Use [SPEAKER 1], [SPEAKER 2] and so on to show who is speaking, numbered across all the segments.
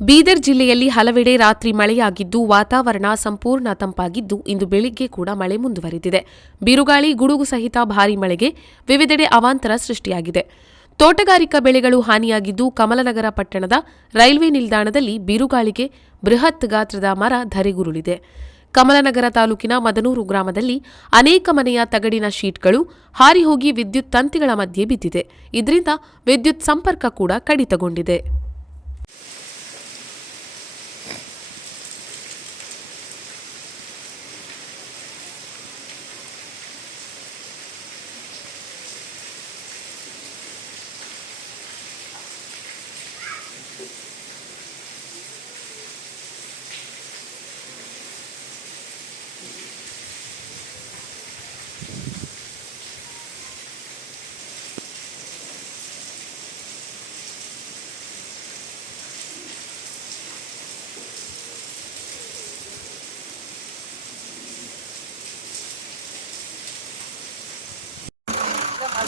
[SPEAKER 1] ಬೀದರ್ ಜಿಲ್ಲೆಯಲ್ಲಿ ಹಲವೆಡೆ ರಾತ್ರಿ ಮಳೆಯಾಗಿದ್ದು, ವಾತಾವರಣ ಸಂಪೂರ್ಣ ತಂಪಾಗಿದ್ದು, ಇಂದು ಬೆಳಿಗ್ಗೆ ಕೂಡ ಮಳೆ ಮುಂದುವರೆದಿದೆ. ಬಿರುಗಾಳಿ, ಗುಡುಗು ಸಹಿತ ಭಾರೀ ಮಳೆಗೆ ವಿವಿಧೆಡೆ ಅವಾಂತರ ಸೃಷ್ಟಿಯಾಗಿದೆ. ತೋಟಗಾರಿಕಾ ಬೆಳೆಗಳು ಹಾನಿಯಾಗಿದ್ದು, ಕಮಲನಗರ ಪಟ್ಟಣದ ರೈಲ್ವೆ ನಿಲ್ದಾಣದಲ್ಲಿ ಬಿರುಗಾಳಿಗೆ ಬೃಹತ್ ಗಾತ್ರದ ಮರ ಧರೆಗುರುಳಿದೆ. ಕಮಲನಗರ ತಾಲೂಕಿನ ಮದನೂರು ಗ್ರಾಮದಲ್ಲಿ ಅನೇಕ ಮನೆಯ ತಗಡಿನ ಶೀಟ್ಗಳು ಹಾರಿ ಹೋಗಿ ವಿದ್ಯುತ್ ತಂತಿಗಳ ಮಧ್ಯೆ ಬಿದ್ದಿದೆ. ಇದರಿಂದ ವಿದ್ಯುತ್ ಸಂಪರ್ಕ ಕೂಡ ಕಡಿತಗೊಂಡಿದೆ.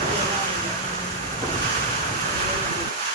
[SPEAKER 2] Yeah.